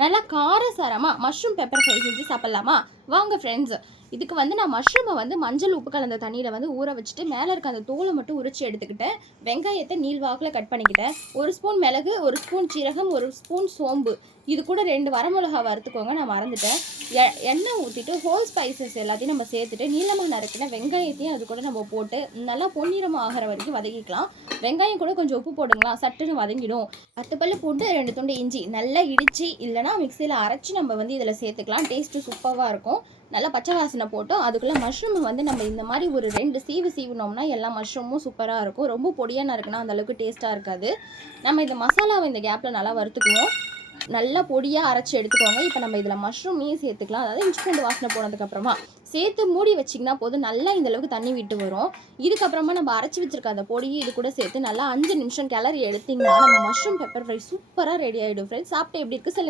நல்லா காரசாரமாக mushroom pepper fry செஞ்சு சாப்பிட்லாமா? வாங்க ஃப்ரெண்ட்ஸ். இதுக்கு வந்து நான் மஷ்ரூமை வந்து மஞ்சள் உப்பு கலந்த தண்ணியில் வந்து ஊற வச்சுட்டு மேலே இருக்க அந்த தோலை மட்டும் உரிச்சு எடுத்துக்கிட்டேன். வெங்காயத்தை நீள்வாக்கில் கட் பண்ணிக்கிட்டேன். 1 ஸ்பூன் மிளகு, 1 ஸ்பூன் சீரகம், 1 ஸ்பூன் சோம்பு, இது கூட 2 வரமிளகா வறுத்துக்கோங்க. நான் மறந்துட்டேன். எண்ணெய் ஊற்றிட்டு ஹோல் ஸ்பைசஸ் எல்லாத்தையும் நம்ம சேர்த்துட்டு நீளமாக நறுக்கின வெங்காயத்தையும் அது கூட நம்ம போட்டு நல்லா பொன்னிறமாக ஆகிற வரைக்கும் வதக்கிக்கலாம். வெங்காயம் கூட கொஞ்சம் உப்பு போடுங்களா, சட்டுன்னு வதங்கிடும். 10 பல்லு பூண்டு, 2 துண்டு இஞ்சி நல்லா இடித்து இல்லைனா மிக்சியில் அரைச்சி நம்ம வந்து இதில் சேர்த்துக்கலாம். டேஸ்ட்டு சூப்பராக இருக்கும். நல்லா பச்சை வாசனை போட்டோம். அதுக்குள்ளே மஷ்ரூமை வந்து நம்ம இந்த மாதிரி ஒரு 2 சீவினோம்னா எல்லா மஷ்ரூமும் சூப்பராக இருக்கும். ரொம்ப பொடியாக நறுக்குனா அந்தளவுக்கு டேஸ்ட்டாக இருக்காது. நம்ம இந்த மசாலாவை இந்த கேப்பில் நல்லா வறுத்துக்குவோம். நல்லா பொடியாக அரைச்சி எடுத்துக்கோங்க. இப்போ நம்ம இதில் மஷ்ரூமையும் சேர்த்துக்கலாம். அதாவது இஞ்சி பூண்டு வாசனை போனதுக்கப்புறமா சேர்த்து மூடி வச்சிங்கன்னா போதும். நல்லா இந்தளவுக்கு தண்ணி விட்டு வரும். இதுக்கப்புறமா நம்ம அரைச்சி வச்சிருக்க அந்த பொடியை இது கூட சேர்த்து நல்லா 5 நிமிஷம் கிளறி எடுத்திங்கன்னா நம்ம மஷ்ரூம் பெப்பர் ஃப்ரை சூப்பராக ரெடி ஆகிடும் ஃப்ரெண்ட்ஸ். சாப்பிட்டு எப்படி இருக்குது சொல்லுங்கள்.